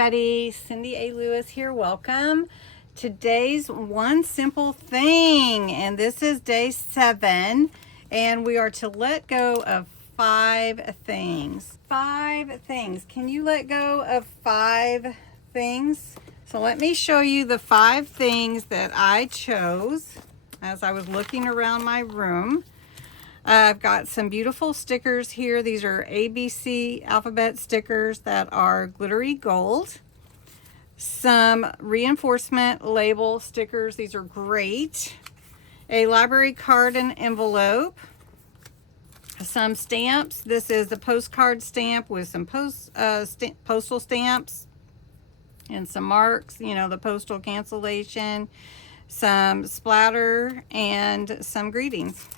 everybody. Cindy A. Lewis here. Welcome. Today's one simple thing, and this is day 7, and we are to let go of 5 things. 5 things. Can you let go of 5 things? So let me show you the 5 things that I chose as I was looking around my room. I've got some beautiful stickers here. These are ABC alphabet stickers that are glittery gold. Some reinforcement label stickers. These are great. A library card and envelope. Some stamps. This is the postcard stamp with some postal stamps and some marks, you know, the postal cancellation. Some splatter and some greetings.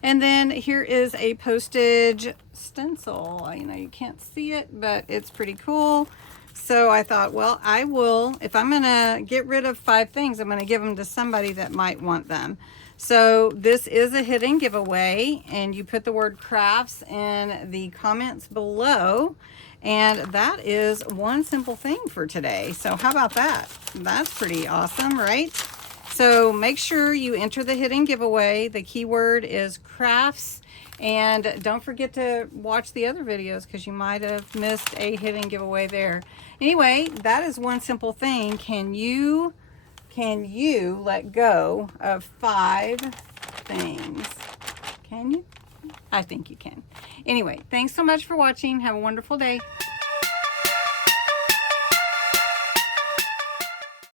And then here is a postage stencil. You know, you can't see it, but it's pretty cool. So I thought, well, I will, if I'm going to get rid of 5 things, I'm going to give them to somebody that might want them. So this is a hidden giveaway, and you put the word crafts in the comments below. And that is one simple thing for today. So how about that? That's pretty awesome, right? So make sure you enter the hidden giveaway. The keyword is crafts. And don't forget to watch the other videos because you might have missed a hidden giveaway there. Anyway, that is one simple thing. Can you let go of 5 things? Can you? I think you can. Anyway, thanks so much for watching. Have a wonderful day.